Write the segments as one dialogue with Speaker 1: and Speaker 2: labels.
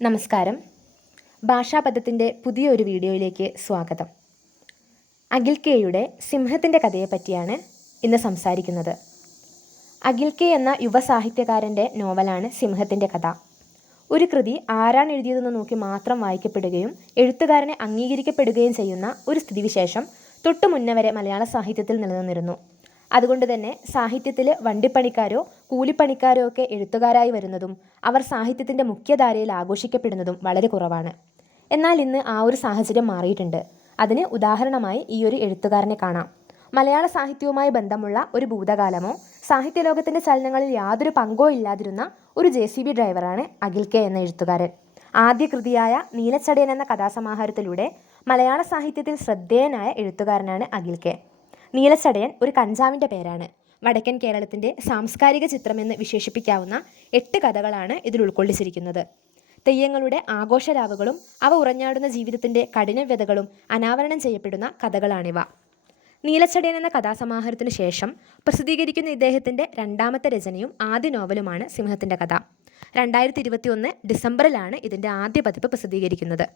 Speaker 1: നമസ്കാരം. ഭാഷാപദത്തിന്റെ പുതിയൊരു വീഡിയോയിലേക്ക് സ്വാഗതം. അഖിൽ കെയുടെ സിംഹത്തിന്റെ കഥയെപ്പറ്റിയാണ് ഇന്ന് സംസാരിക്കുന്നത്. അഖിൽ കെ എന്ന യുവ സാഹിത്യകാരന്റെ നോവലാണ് സിംഹത്തിന്റെ കഥ. ഒരു കൃതി ആരാണ് എഴുതിയതെന്ന് നോക്കി മാത്രം വായിക്കപ്പെടുകയും എഴുത്തുകാരനെ അംഗീകരിക്കപ്പെടുകയും ചെയ്യുന്ന ഒരു സ്ഥിതിവിശേഷം തൊട്ടു മുന്നേ വരെ മലയാള സാഹിത്യത്തിൽ നിലനിന്നിരുന്നു. അതുകൊണ്ട് തന്നെ സാഹിത്യത്തിൽ വണ്ടിപ്പണിക്കാരോ കൂലിപ്പണിക്കാരോ ഒക്കെ എഴുത്തുകാരായി വരുന്നതും അവർ സാഹിത്യത്തിന്റെ മുഖ്യധാരയിൽ ആഘോഷിക്കപ്പെടുന്നതും വളരെ കുറവാണ്. എന്നാൽ ഇന്ന് ആ ഒരു സാഹചര്യം മാറിയിട്ടുണ്ട്. അതിന് ഉദാഹരണമായി ഈ ഒരു എഴുത്തുകാരനെ കാണാം. മലയാള സാഹിത്യവുമായി ബന്ധമുള്ള ഒരു ഭൂതകാലമോ സാഹിത്യലോകത്തിന്റെ ചലനങ്ങളിൽ യാതൊരു പങ്കോ ഇല്ലാതിരുന്ന ഒരു ജെ സി ബി ഡ്രൈവറാണ് അഖിൽ കെ എന്ന എഴുത്തുകാരൻ. ആദ്യ കൃതിയായ നീലച്ചടയൻ എന്ന കഥാസമാഹാരത്തിലൂടെ മലയാള സാഹിത്യത്തിൽ ശ്രദ്ധേയനായ എഴുത്തുകാരനാണ് അഖിൽ കെ. നീലച്ചടയൻ ഒരു കഞ്ചാവിന്റെ പേരാണ്. വടക്കൻ കേരളത്തിന്റെ സാംസ്കാരിക ചിത്രമെന്ന് വിശേഷിപ്പിക്കാവുന്ന എട്ട് കഥകളാണ് ഇതിൽ ഉൾക്കൊള്ളിച്ചിരിക്കുന്നത്. തെയ്യങ്ങളുടെ ആഘോഷരാവുകളും അവ ഉറഞ്ഞാടുന്ന ജീവിതത്തിന്റെ കഠിനവ്യതകളും അനാവരണം ചെയ്യപ്പെടുന്ന കഥകളാണിവ. നീലച്ചടയൻ എന്ന കഥാസമാഹാരത്തിനു ശേഷം പ്രസിദ്ധീകരിക്കുന്ന ഇദ്ദേഹത്തിന്റെ രണ്ടാമത്തെ രചനയും ആദ്യ നോവലുമാണ് സിംഹത്തിന്റെ കഥ. രണ്ടായിരത്തി ഇരുപത്തി ഒന്ന് ഡിസംബറിലാണ് ഇതിന്റെ ആദ്യ പതിപ്പ് പ്രസിദ്ധീകരിക്കുന്നത്.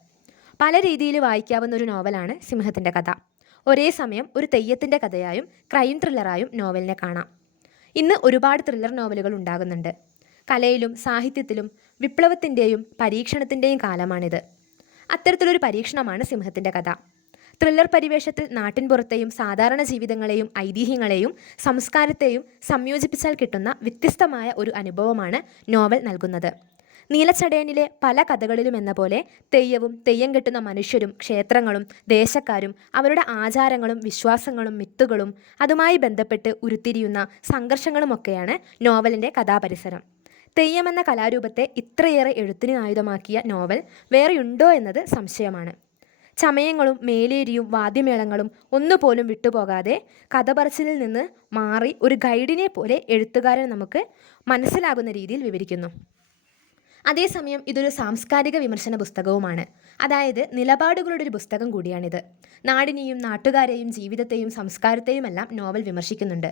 Speaker 1: പല രീതിയിൽ വായിക്കാവുന്ന ഒരു നോവലാണ് സിംഹത്തിന്റെ കഥ. ഒരേ സമയം ഒരു തെയ്യത്തിന്റെ കഥയായും ക്രൈം ത്രില്ലറായും നോവലിനെ കാണാം. ഇന്ന് ഒരുപാട് ത്രില്ലർ നോവലുകൾ ഉണ്ടാകുന്നുണ്ട്. കലയിലും സാഹിത്യത്തിലും വിപ്ലവത്തിന്റെയും പരീക്ഷണത്തിന്റെയും കാലമാണിത്. അത്തരത്തിലൊരു പരീക്ഷണമാണ് സിംഹത്തിന്റെ കഥ. ത്രില്ലർ പരിവേഷത്തിൽ നാട്ടിൻപുറത്തെയും സാധാരണ ജീവിതങ്ങളെയും ഐതിഹ്യങ്ങളെയും സംസ്കാരത്തെയും സംയോജിപ്പിച്ചാൽ കിട്ടുന്ന വ്യത്യസ്തമായ ഒരു അനുഭവമാണ് നോവൽ നൽകുന്നത്. നീലച്ചടയനിലെ പല കഥകളിലും എന്ന പോലെ തെയ്യവും തെയ്യം കെട്ടുന്ന മനുഷ്യരും ക്ഷേത്രങ്ങളും ദേശക്കാരും അവരുടെ ആചാരങ്ങളും വിശ്വാസങ്ങളും മിത്തുകളും അതുമായി ബന്ധപ്പെട്ട് ഉരുത്തിരിയുന്ന സംഘർഷങ്ങളുമൊക്കെയാണ് നോവലിന്റെ കഥാപരിസരം. തെയ്യം എന്ന കലാരൂപത്തെ ഇത്രയേറെ എഴുത്തിന് ആയുധമാക്കിയ നോവൽ വേറെയുണ്ടോ എന്നത് സംശയമാണ്. ചമയങ്ങളും മേലേരിയും വാദ്യമേളങ്ങളും ഒന്നുപോലും വിട്ടുപോകാതെ കഥപറച്ചിലിൽ നിന്ന് മാറി ഒരു ഗൈഡിനെ പോലെ എഴുത്തുകാരൻ നമുക്ക് മനസ്സിലാകുന്ന രീതിയിൽ വിവരിക്കുന്നു. അതേസമയം ഇതൊരു സാംസ്കാരിക വിമർശന പുസ്തകവുമാണ്. അതായത് നിലപാടുകളുടെ ഒരു പുസ്തകം കൂടിയാണിത്. നാടിനെയും നാട്ടുകാരെയും ജീവിതത്തെയും സംസ്കാരത്തെയുമെല്ലാം നോവൽ വിമർശിക്കുന്നുണ്ട്.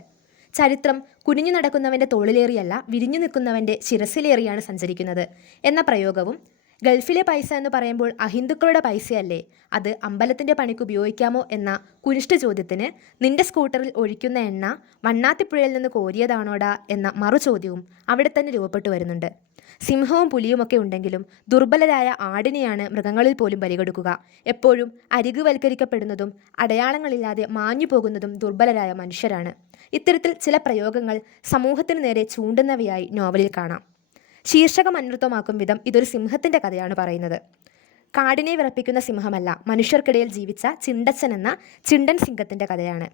Speaker 1: ചരിത്രം കുനിഞ്ഞു നടക്കുന്നവന്റെ തോളിലേറിയല്ല വിരിഞ്ഞു നിൽക്കുന്നവന്റെ ശിരസിലേറിയാണ് സഞ്ചരിക്കുന്നത് എന്ന പ്രയോഗവും ഗൾഫിലെ പൈസ എന്ന് പറയുമ്പോൾ അഹിന്ദുക്കളുടെ പൈസയല്ലേ? അത് അമ്പലത്തിന്റെ പണിക്ക് ഉപയോഗിക്കാമോ എന്ന കുനിഷ്ട ചോദ്യത്തിന് നിന്റെ സ്കൂട്ടറിൽ ഒഴിക്കുന്ന എണ്ണ വണ്ണാത്തിപ്പുഴയിൽ നിന്ന് കോരിയതാണോടാ എന്ന മറുചോദ്യവും അവിടെ തന്നെ രൂപപ്പെട്ടു വരുന്നുണ്ട്. സിംഹവും പുലിയുമൊക്കെ ഉണ്ടെങ്കിലും ദുർബലരായ ആടിനെയാണ് മൃഗങ്ങളിൽ പോലും പരിഗെടുക്കുക എപ്പോഴും അരികുവൽക്കരിക്കപ്പെടുന്നതും അടയാളങ്ങളില്ലാതെ മാഞ്ഞു പോകുന്നതും ദുർബലരായ മനുഷ്യരാണ്. ഇത്തരത്തിൽ ചില പ്രയോഗങ്ങൾ സമൂഹത്തിന് നേരെ ചൂണ്ടുന്നവയായി നോവലിൽ കാണാം. ശീർഷകം അന്വർത്ഥമാക്കും വിധം ഇതൊരു സിംഹത്തിന്റെ കഥയാണ് പറയുന്നത്. കാടിനെ വിറപ്പിക്കുന്ന സിംഹമല്ല മനുഷ്യർക്കിടയിൽ ജീവിച്ച ചിണ്ടച്ചൻ എന്ന ചിണ്ടൻ സിംഹത്തിന്റെ കഥയാണ്.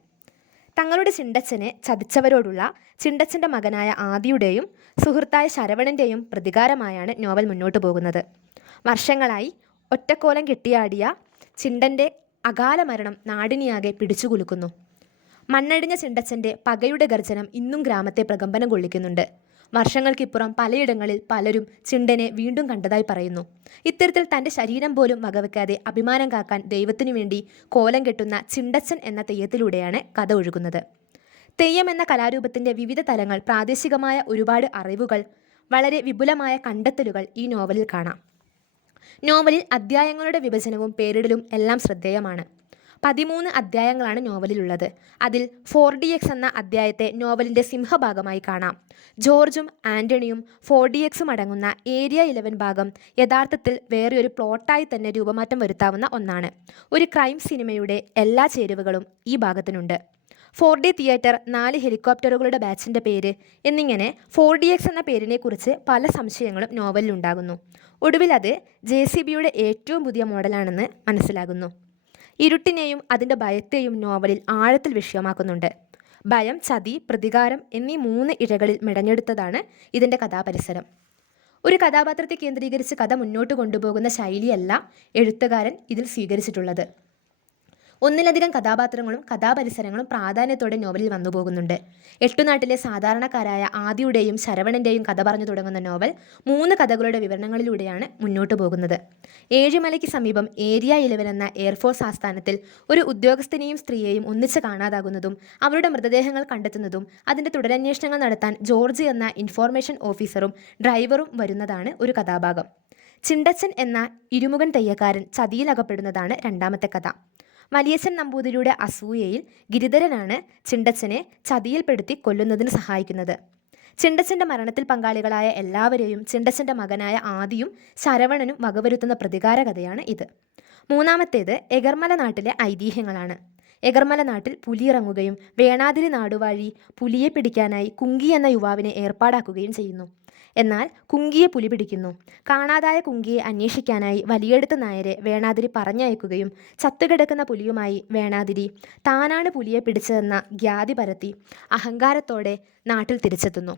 Speaker 1: തങ്ങളുടെ ചിണ്ടച്ചനെ ചതിച്ചവരോടുള്ള ചിണ്ടച്ചന്റെ മകനായ ആദിയുടെയും സുഹൃത്തായ ശരവണന്റെയും പ്രതികാരമായാണ് നോവൽ മുന്നോട്ട് പോകുന്നത്. വർഷങ്ങളായി ഒറ്റക്കോലം കെട്ടിയാടിയ ചിണ്ടന്റെ അകാല മരണം നാടിനെയാകെ പിടിച്ചുകുലുക്കുന്നു മണ്ണടിഞ്ഞ ചിണ്ടച്ചന്റെ പകയുടെ ഗർജനം ഇന്നും ഗ്രാമത്തെ പ്രകമ്പനം കൊള്ളിക്കുന്നുണ്ട്. വർഷങ്ങൾക്കിപ്പുറം പലയിടങ്ങളിൽ പലരും ചിണ്ടനെ വീണ്ടും കണ്ടതായി പറയുന്നു. ഇത്തരത്തിൽ തന്റെ ശരീരം പോലും വകവെക്കാതെ അഭിമാനം കാക്കാൻ ദൈവത്തിനു വേണ്ടി കോലം കെട്ടുന്ന ചിണ്ടച്ചൻ എന്ന തെയ്യത്തിലൂടെയാണ് കഥ ഒഴുകുന്നത്. തെയ്യം എന്ന കലാരൂപത്തിന്റെ വിവിധ തലങ്ങൾ പ്രാദേശികമായ ഒരുപാട് അറിവുകൾ വളരെ വിപുലമായ കണ്ടെത്തലുകൾ ഈ നോവലിൽ കാണാം. നോവലിൽ അധ്യായങ്ങളുടെ വിഭജനവും പേരിടലും എല്ലാം ശ്രദ്ധേയമാണ്. പതിമൂന്ന് അധ്യായങ്ങളാണ് നോവലിലുള്ളത്. അതിൽ ഫോർ ഡി എക്സ് എന്ന അധ്യായത്തെ നോവലിന്റെ സിംഹഭാഗമായി കാണാം. ജോർജും ആന്റണിയും ഫോർ ഡി എക്സും അടങ്ങുന്ന ഏരിയ ഇലവൻ ഭാഗം യഥാർത്ഥത്തിൽ വേറെയൊരു പ്ലോട്ടായി തന്നെ രൂപമാറ്റം വരുത്താവുന്ന ഒന്നാണ്. ഒരു ക്രൈം സിനിമയുടെ എല്ലാ ചേരുവകളും ഈ ഭാഗത്തിനുണ്ട്. ഫോർ ഡി തിയേറ്റർ നാല് ഹെലികോപ്റ്ററുകളുടെ ബാച്ചിന്റെ പേര് എന്നിങ്ങനെ ഫോർ ഡി എക്സ് എന്ന പേരിനെക്കുറിച്ച് പല സംശയങ്ങളും നോവലിലുണ്ടാകുന്നു. ഒടുവിൽ അത് ജെ സി ബിയുടെ ഏറ്റവും പുതിയ മോഡലാണെന്ന് മനസ്സിലാകുന്നു. ഇരുട്ടിനെയും അതിന്റെ ഭയത്തെയും നോവലിൽ ആഴത്തിൽ വിഷയമാക്കുന്നുണ്ട്. ഭയം ചതി പ്രതികാരം എന്നീ മൂന്ന് ഇഴകളിൽ മെടഞ്ഞെടുത്തതാണ് ഇതിന്റെ കഥാപരിസരം. ഒരു കഥാപാത്രത്തെ കേന്ദ്രീകരിച്ച് കഥ മുന്നോട്ട് കൊണ്ടുപോകുന്ന ശൈലിയല്ല എഴുത്തുകാരൻ ഇതിൽ സ്വീകരിച്ചിട്ടുള്ളത്. ഒന്നിലധികം കഥാപാത്രങ്ങളും കഥാപരിസരങ്ങളും പ്രാധാന്യത്തോടെ നോവലിൽ വന്നു പോകുന്നുണ്ട്. എട്ടുനാട്ടിലെ സാധാരണക്കാരായ ആദിയുടെയും ശരവണന്റെയും കഥ പറഞ്ഞു തുടങ്ങുന്ന നോവൽ മൂന്ന് കഥകളുടെ വിവരണങ്ങളിലൂടെയാണ് മുന്നോട്ടു പോകുന്നത്. ഏഴിമലയ്ക്ക് സമീപം ഏരിയ ഇലവൻ എന്ന എയർഫോഴ്സ് ആസ്ഥാനത്തിൽ ഒരു ഉദ്യോഗസ്ഥനെയും സ്ത്രീയെയും ഒന്നിച്ച് കാണാതാകുന്നതും അവരുടെ മൃതദേഹങ്ങൾ കണ്ടെത്തുന്നതും അതിന്റെ തുടരന്വേഷണങ്ങൾ നടത്താൻ ജോർജ് എന്ന ഇൻഫോർമേഷൻ ഓഫീസറും ഡ്രൈവറും വരുന്നതാണ് ഒരു കഥാഭാഗം. ചിണ്ടച്ചൻ എന്ന ഇരുമുഖൻ തെയ്യക്കാരൻ ചതിയിലകപ്പെടുന്നതാണ് രണ്ടാമത്തെ കഥ. വലിയച്ഛൻ നമ്പൂതിരിയുടെ അസൂയയിൽ ഗിരിധരനാണ് ചിണ്ടച്ചനെ ചതിയിൽപ്പെടുത്തി കൊല്ലുന്നതിന് സഹായിക്കുന്നത്. ചിണ്ടച്ചന്റെ മരണത്തിൽ പങ്കാളികളായ എല്ലാവരെയും ചിണ്ടച്ചന്റെ മകനായ ആദിയും ശരവണനും വകവരുത്തുന്ന പ്രതികാര കഥയാണ് ഇത്. മൂന്നാമത്തേത് എഗർമല നാട്ടിലെ ഐതിഹ്യങ്ങളാണ്. എഗർമല നാട്ടിൽ പുലിയിറങ്ങുകയും വേണാതിരി നാടുവാഴി പുലിയെ പിടിക്കാനായി കുങ്കി എന്ന യുവാവിനെ ഏർപ്പാടാക്കുകയും ചെയ്യുന്നു. എന്നാൽ കുങ്കിയെ പുലി പിടിക്കുന്നു. കാണാതായ കുങ്കിയെ അന്വേഷിക്കാനായി വലിയെടുത്ത നായരെ വേണാതിരി പറഞ്ഞയക്കുകയും ചത്തുകിടക്കുന്ന പുലിയുമായി വേണാതിരി താനാണ് പുലിയെ പിടിച്ചതെന്ന ഖ്യാതി പരത്തി അഹങ്കാരത്തോടെ നാട്ടിൽ തിരിച്ചെത്തുന്നു.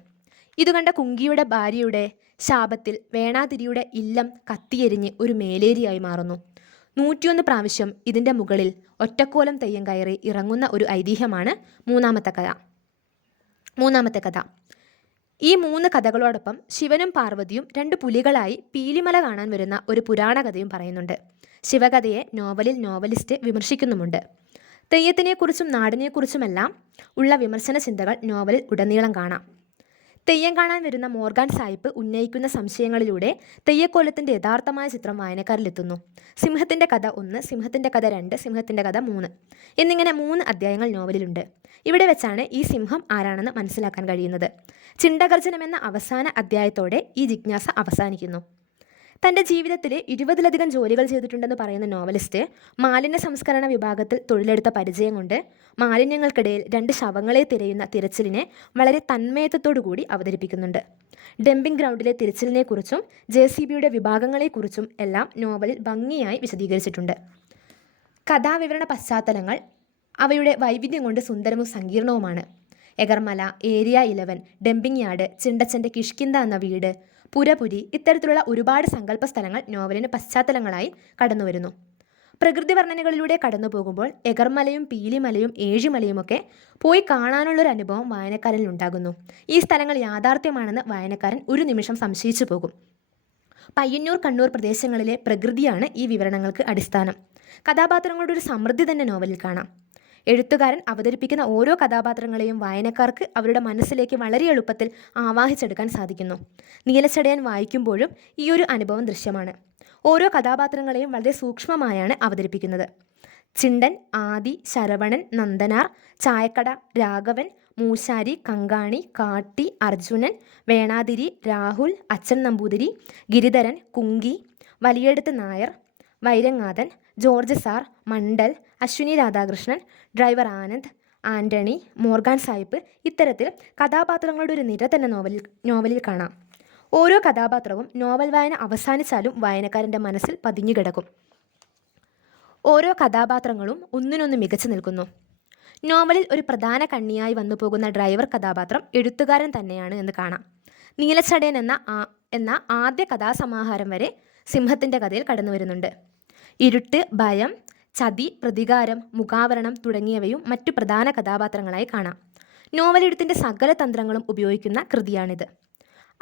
Speaker 1: ഇതുകണ്ട കുങ്കിയുടെ ഭാര്യയുടെ ശാപത്തിൽ വേണാതിരിയുടെ ഇല്ലം കത്തിയെരിഞ്ഞ് ഒരു മേലേരിയായി മാറുന്നു. നൂറ്റിയൊന്ന് പ്രാവശ്യം ഇതിന്റെ മുകളിൽ ഒറ്റക്കോലം തെയ്യം കയറി ഇറങ്ങുന്ന ഒരു ഐതിഹ്യമാണ് മൂന്നാമത്തെ കഥ. മൂന്നാമത്തെ കഥ. ഈ മൂന്ന് കഥകളോടൊപ്പം ശിവനും പാർവതിയും രണ്ട് പുലികളായി പീലിമല കാണാൻ വരുന്ന ഒരു പുരാണ കഥയും പറയുന്നുണ്ട്. ശിവകഥയെ നോവലിൽ നോവലിസ്റ്റ് വിമർശിക്കുന്നുമുണ്ട്. തെയ്യത്തിനെക്കുറിച്ചും നാടിനെക്കുറിച്ചുമെല്ലാം ഉള്ള വിമർശന ചിന്തകൾ നോവലിൽ ഉടനീളം കാണാം. തെയ്യം കാണാൻ വരുന്ന മോർഗാൻ സായിപ്പ് ഉന്നയിക്കുന്ന സംശയങ്ങളിലൂടെ തെയ്യക്കോലത്തിന്റെ യഥാർത്ഥമായ ചിത്രം വായനക്കാരിലെത്തുന്നു. സിംഹത്തിന്റെ കഥ ഒന്ന് സിംഹത്തിന്റെ കഥ രണ്ട് സിംഹത്തിന്റെ കഥ മൂന്ന് എന്നിങ്ങനെ മൂന്ന് അധ്യായങ്ങൾ നോവലിലുണ്ട്. ഇവിടെ വെച്ചാണ് ഈ സിംഹം ആരാണെന്ന് മനസ്സിലാക്കാൻ കഴിയുന്നത്. ചിണ്ടഗർജനം എന്ന അവസാന അധ്യായത്തോടെ ഈ ജിജ്ഞാസ അവസാനിക്കുന്നു. തന്റെ ജീവിതത്തിൽ ഇരുപതിലധികം ജോലികൾ ചെയ്തിട്ടുണ്ടെന്ന് പറയുന്ന നോവലിസ്റ്റ് മാലിന്യ സംസ്കരണ വിഭാഗത്തിൽ തൊഴിലെടുത്ത പരിചയം കൊണ്ട് മാലിന്യങ്ങൾക്കിടയിൽ രണ്ട് ശവങ്ങളെ തിരയുന്ന തിരച്ചിലിനെ വളരെ കൂടി അവതരിപ്പിക്കുന്നുണ്ട്. ഡംപിംഗ് ഗ്രൗണ്ടിലെ തിരച്ചിലിനെക്കുറിച്ചും ജെ സി ബിയുടെ വിഭാഗങ്ങളെക്കുറിച്ചും എല്ലാം നോവലിൽ ഭംഗിയായി വിശദീകരിച്ചിട്ടുണ്ട്. കഥാവിവരണ പശ്ചാത്തലങ്ങൾ അവയുടെ വൈവിധ്യം കൊണ്ട് സുന്ദരവും സങ്കീർണവുമാണ്. എഗർമല ഏരിയ ഇലവൻ ഡംപിംഗ് യാർഡ് ചിണ്ടച്ചന്റെ കിഷ്കിന്ത എന്ന വീട് പുരപുരി ഇത്തരത്തിലുള്ള ഒരുപാട് സങ്കല്പ സ്ഥലങ്ങൾ നോവലിന് പശ്ചാത്തലങ്ങളായി കടന്നുവരുന്നു. പ്രകൃതി വർണനകളിലൂടെ കടന്നു പോകുമ്പോൾ എഗർമലയും പീലിമലയും ഏഴിമലയുമൊക്കെ പോയി കാണാനുള്ളൊരു അനുഭവം വായനക്കാരിൽ ഉണ്ടാകുന്നു. ഈ സ്ഥലങ്ങൾ യാഥാർത്ഥ്യമാണെന്ന് വായനക്കാരൻ ഒരു നിമിഷം സംശയിച്ചു പോകും. പയ്യന്നൂർ കണ്ണൂർ പ്രദേശങ്ങളിലെ പ്രകൃതിയാണ് ഈ വിവരണങ്ങൾക്ക് അടിസ്ഥാനം. കഥാപാത്രങ്ങളുടെ ഒരു സമൃദ്ധി തന്നെ നോവലിൽ കാണാം. എഴുത്തുകാരൻ അവതരിപ്പിക്കുന്ന ഓരോ കഥാപാത്രങ്ങളെയും വായനക്കാർക്ക് അവരുടെ മനസ്സിലേക്ക് വളരെ എളുപ്പത്തിൽ ആവാഹിച്ചെടുക്കാൻ സാധിക്കുന്നു. നീലച്ചടയൻ വായിക്കുമ്പോഴും ഈ ഒരു അനുഭവം ദൃശ്യമാണ്. ഓരോ കഥാപാത്രങ്ങളെയും വളരെ സൂക്ഷ്മമായാണ് അവതരിപ്പിക്കുന്നത്. ചിണ്ടൻ ആദി ശരവണൻ നന്ദനാർ ചായക്കട രാഘവൻ മൂശാരി കങ്കാണി കാട്ടി അർജുനൻ വേണാതിരി രാഹുൽ അച്ഛൻ നമ്പൂതിരി ഗിരിധരൻ കുങ്കി വലിയെടുത്ത് Nair വൈരങ്ങാഥൻ George sir Mandal Ashwini Radhakrishnan driver Anand Antony Morgan Sahib ഇത്തരത്തിൽ കഥാപാത്രങ്ങളുടെ ഒരു നിര തന്നെ നോവലിൽ നോവലിൽ കാണാം. ഓരോ കഥാപാത്രവും നോവൽ വായന അവസാനിച്ചാലും വായനക്കാരന്റെ മനസ്സിൽ പതിഞ്ഞു കിടക്കും. ഓരോ കഥാപാത്രങ്ങളും ഒന്നിനൊന്ന് മികച്ചു നിൽക്കുന്നു. നോവലിൽ ഒരു പ്രധാന കണ്ണിയായി വന്നു പോകുന്ന ഡ്രൈവർ കഥാപാത്രം എഴുത്തുകാരൻ തന്നെയാണ് എന്ന് കാണാം. നീലച്ചടയൻ എന്ന എന്ന ആദ്യ കഥാസമാഹാരം വരെ സിംഹത്തിന്റെ കഥയിൽ കടന്നു വരുന്നുണ്ട് ഇരുട്ട് ഭയം ചതി പ്രതികാരം മുഖാവരണം തുടങ്ങിയവയും മറ്റു പ്രധാന കഥാപാത്രങ്ങളായി കാണാം. നോവലെഴുത്തിന്റെ സകല തന്ത്രങ്ങളും ഉപയോഗിക്കുന്ന കൃതിയാണിത്.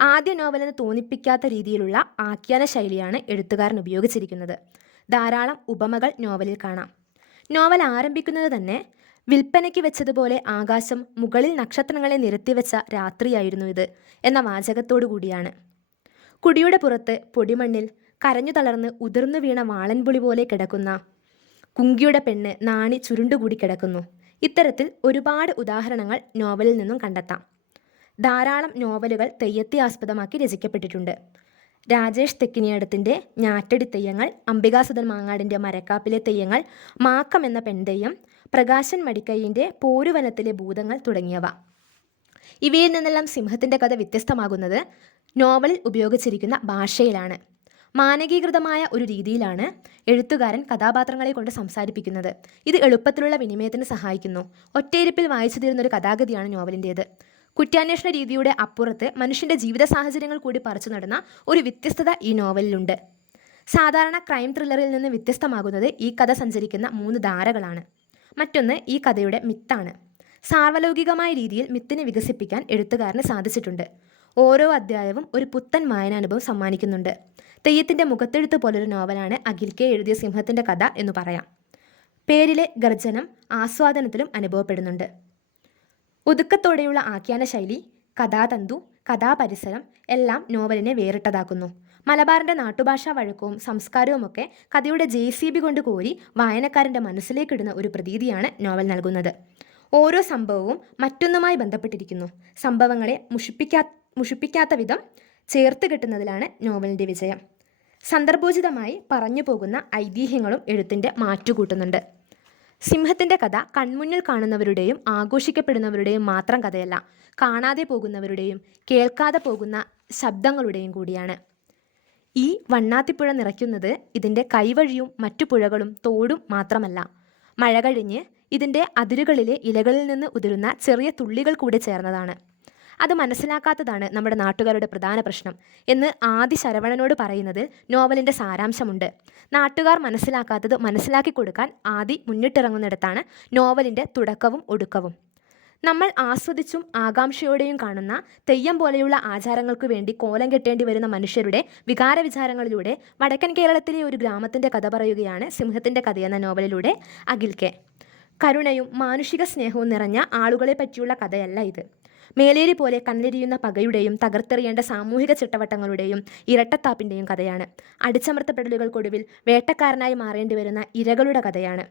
Speaker 1: ആദ്യ നോവലെന്ന് തോന്നിപ്പിക്കാത്ത രീതിയിലുള്ള ആഖ്യാന ശൈലിയാണ് എഴുത്തുകാരൻ ഉപയോഗിച്ചിരിക്കുന്നത്. ധാരാളം ഉപമകൾ നോവലിൽ കാണാം. നോവൽ ആരംഭിക്കുന്നത് തന്നെ വിൽപ്പനയ്ക്ക് വെച്ചതുപോലെ ആകാശം മുകളിൽ നക്ഷത്രങ്ങളെ നിരത്തിവെച്ച രാത്രിയായിരുന്നു ഇത് എന്ന വാചകത്തോടു കൂടിയാണ്. കുടിയുടെ പുറത്ത് പൊടിമണ്ണിൽ കരഞ്ഞു തളർന്ന് ഉതിർന്നു വീണ വാളൻപുളി പോലെ കിടക്കുന്ന കുങ്കിയുടെ പെണ്ണ് നാണി ചുരുണ്ടുകൂടി കിടക്കുന്നു. ഇത്തരത്തിൽ ഒരുപാട് ഉദാഹരണങ്ങൾ നോവലിൽ നിന്നും കണ്ടെത്താം. ധാരാളം നോവലുകൾ തെയ്യത്തെ ആസ്പദമാക്കി രചിക്കപ്പെട്ടിട്ടുണ്ട്. രാജേഷ് തെക്കിനിയടത്തിന്റെ ഞാറ്റടി തെയ്യങ്ങൾ അംബികാസുധൻ മാങ്ങാടിന്റെ മരക്കാപ്പിലെ തെയ്യങ്ങൾ മാക്കം എന്ന പെൺതെയ്യം പ്രകാശൻ മടിക്കൈയിന്റെ പോരുവനത്തിലെ ഭൂതങ്ങൾ തുടങ്ങിയവ. ഇവയിൽ നിന്നെല്ലാം സിംഹത്തിന്റെ കഥ വ്യത്യസ്തമാകുന്നത് നോവലിൽ ഉപയോഗിച്ചിരിക്കുന്ന ഭാഷയിലാണ്. മാനകീകൃതമായ ഒരു രീതിയിലാണ് എഴുത്തുകാരൻ കഥാപാത്രങ്ങളെ കൊണ്ട് സംസാരിപ്പിക്കുന്നത്. ഇത് എളുപ്പത്തിലുള്ള വിനിമയത്തിന് സഹായിക്കുന്നു. ഒറ്റയിരിപ്പിൽ വായിച്ചു തീരുന്ന ഒരു കഥാഗതിയാണ് നോവലിന്റേത് കുറ്റാന്വേഷണ രീതിയുടെ അപ്പുറത്ത് മനുഷ്യന്റെ ജീവിത സാഹചര്യങ്ങൾ കൂടി പറിച്ചു നടന്ന ഒരു വ്യത്യസ്തത ഈ നോവലിലുണ്ട്. സാധാരണ ക്രൈം ത്രില്ലറിൽ നിന്ന് വ്യത്യസ്തമാകുന്നത് ഈ കഥ സഞ്ചരിക്കുന്ന മൂന്ന് ധാരകളാണ്. മറ്റൊന്ന് ഈ കഥയുടെ മിത്താണ്. സാർവലൗകികമായ രീതിയിൽ മിത്തിനെ വികസിപ്പിക്കാൻ എഴുത്തുകാരന് സാധിച്ചിട്ടുണ്ട്. ഓരോ അധ്യായവും ഒരു പുത്തൻ വായനാനുഭവം സമ്മാനിക്കുന്നുണ്ട്. തെയ്യത്തിന്റെ മുഖത്തെഴുത്ത് പോലൊരു നോവലാണ് അഖിൽ കെ എഴുതിയ സിംഹത്തിന്റെ കഥ എന്ന് പറയാം. പേരിലെ ഗർജനം ആസ്വാദനത്തിലും അനുഭവപ്പെടുന്നുണ്ട്. ഒതുക്കത്തോടെയുള്ള ആഖ്യാന ശൈലി കഥാതന്തു കഥാപരിസരം എല്ലാം നോവലിനെ വേറിട്ടതാക്കുന്നു. മലബാറിന്റെ നാട്ടുഭാഷാ വഴക്കവും സംസ്കാരവുമൊക്കെ കഥയുടെ ജെ സി ബി കൊണ്ട് കോരി വായനക്കാരന്റെ മനസ്സിലേക്കിടുന്ന ഒരു പ്രതീതിയാണ് നോവൽ നൽകുന്നത്. ഓരോ സംഭവവും മറ്റൊന്നുമായി ബന്ധപ്പെട്ടിരിക്കുന്നു. സംഭവങ്ങളെ മുഷിപ്പിക്കാ മുഷിപ്പിക്കാത്ത വിധം ചേർത്ത് കിട്ടുന്നതിലാണ് നോവലിന്റെ വിജയം. സന്ദർഭോചിതമായി പറഞ്ഞു പോകുന്ന ഐതിഹ്യങ്ങളും എഴുത്തിന്റെ മാറ്റുകൂട്ടുന്നുണ്ട്. സിംഹത്തിന്റെ കഥ കൺമുന്നിൽ കാണുന്നവരുടെയും ആഘോഷിക്കപ്പെടുന്നവരുടെയും മാത്രം കഥയല്ല കാണാതെ പോകുന്നവരുടെയും കേൾക്കാതെ പോകുന്ന ശബ്ദങ്ങളുടെയും കൂടിയാണ്. ഈ വണ്ണാത്തിപ്പുഴ നിറയ്ക്കുന്നത് ഇതിന്റെ കൈവഴിയും മറ്റു പുഴകളും തോടും മാത്രമല്ല. മഴ കഴിഞ്ഞ് ഇതിന്റെ അതിരുകളിലെ ഇലകളിൽ നിന്ന് ഉതിരുന്ന ചെറിയ തുള്ളികൾ കൂടി ചേർന്നതാണ്. അത് മനസ്സിലാക്കാത്തതാണ് നമ്മുടെ നാട്ടുകാരുടെ പ്രധാന പ്രശ്നം എന്ന് ആദി ശരവണനോട് പറയുന്നത് നോവലിന്റെ സാരാംശമുണ്ട്. നാട്ടുകാർ മനസ്സിലാക്കാത്തത് മനസ്സിലാക്കി കൊടുക്കാൻ ആദി മുന്നിട്ടിറങ്ങുന്നിടത്താണ് നോവലിന്റെ തുടക്കവും ഒടുക്കവും. നമ്മൾ ആസ്വദിച്ചും ആകാംക്ഷയോടെയും കാണുന്ന തെയ്യം പോലെയുള്ള ആചാരങ്ങൾക്ക് വേണ്ടി കോലം കെട്ടേണ്ടി വരുന്ന മനുഷ്യരുടെ വികാര വിചാരങ്ങളിലൂടെ വടക്കൻ കേരളത്തിലെ ഒരു ഗ്രാമത്തിന്റെ കഥ പറയുകയാണ് സിംഹത്തിന്റെ കഥയെന്ന നോവലിലൂടെ അഖിൽ കെ കരുണയും മാനുഷിക സ്നേഹവും നിറഞ്ഞ ആളുകളെ പറ്റിയുള്ള കഥയല്ല ഇത്. മേലേരി പോലെ കണ്ണിരിയുന്ന പകയുടെയും തകർത്തെറിയേണ്ട സാമൂഹിക ചിട്ടവട്ടങ്ങളുടെയും ഇരട്ടത്താപ്പിന്റെയും കഥയാണ്. അടിച്ചമർത്തപ്പെടലുകൾക്കൊടുവിൽ വേട്ടക്കാരനായി മാറേണ്ടി വരുന്ന ഇരകളുടെ കഥയാണ്.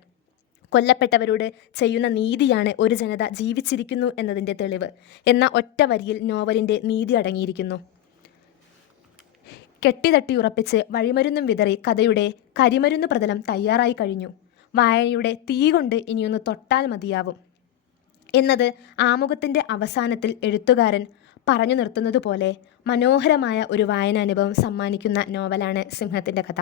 Speaker 1: കൊല്ലപ്പെട്ടവരോട് ചെയ്യുന്ന നീതിയാണ് ഒരു ജനത ജീവിച്ചിരിക്കുന്നു എന്നതിന്റെ തെളിവ്. എന്ന ഒറ്റ വരിയിൽ നോവലിന്റെ നീതി അടങ്ങിയിരിക്കുന്നു. കെട്ടിതട്ടി ഉറപ്പിച്ച് വഴിമരുന്നും വിതറി കഥയുടെ കരിമരുന്ന് പ്രതലം തയ്യാറായി കഴിഞ്ഞു. വായനയുടെ തീ കൊണ്ട് ഇനിയൊന്ന് തൊട്ടാൽ മതിയാവും. എന്നത് ആമുഖത്തിന്റെ അവസാനത്തിൽ എഴുത്തുകാരൻ പറഞ്ഞു നിർത്തുന്നതുപോലെ മനോഹരമായ ഒരു വായനാനുഭവം സമ്മാനിക്കുന്ന നോവലാണ് സിംഹത്തിന്റെ കഥ.